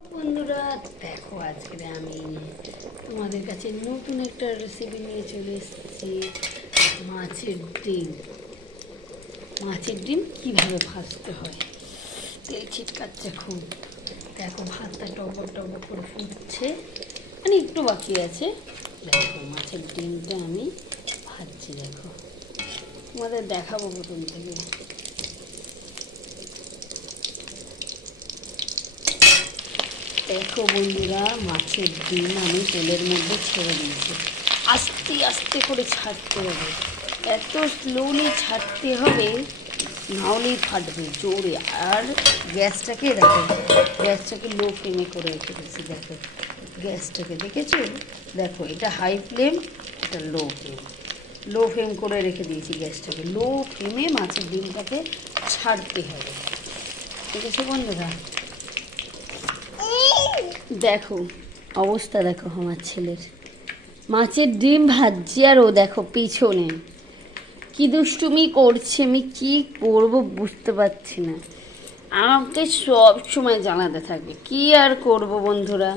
বন্ধুরা দেখো, আজকে আমি তোমাদের কাছে নতুন একটা রেসিপি নিয়ে চলে এসেছি। মাছের ডিম। মাছের ডিম কীভাবে ভাজতে হয়, তেল ছিটকাচ্ছে খুব। দেখো ভাতটা টবক টবক করে ফুটছে, মানে একটু বাকি আছে। দেখো মাছের ডিমটা আমি ভাজছি, দেখো তোমাদের দেখাবো প্রথম থেকে। দেখো বন্ধুরা, মাছের ডিম আমি তেলের মধ্যে ছেড়ে দিয়েছি। আস্তে আস্তে করে ছাড়তে হবে, এত স্লোলি ছাড়তে হবে, নাহলেই ফাটবে জোরে। আর গ্যাসটাকে দেখো, গ্যাসটাকে লো ফ্লেমে করে রেখে দিচ্ছি। দেখো গ্যাসটাকে দেখেছো, দেখো এটা হাই ফ্লেম, এটা লো ফ্লেম। লো ফ্লেম করে রেখে দিয়েছি গ্যাসটাকে। লো ফ্লেমে মাছের ডিমটাকে ছাড়তে হবে, দেখেছো বন্ধুরা। দেখো অবস্থা, দেখো আমার ছেলের। মাছের ডিম ভাজছি আর ও দেখো পিছনে কি দুষ্টুমি করছে। আমি কি করব বুঝতে পারছি না, আমাকে সব সময় জানাতে থাকে। কি আর করব বন্ধুরা।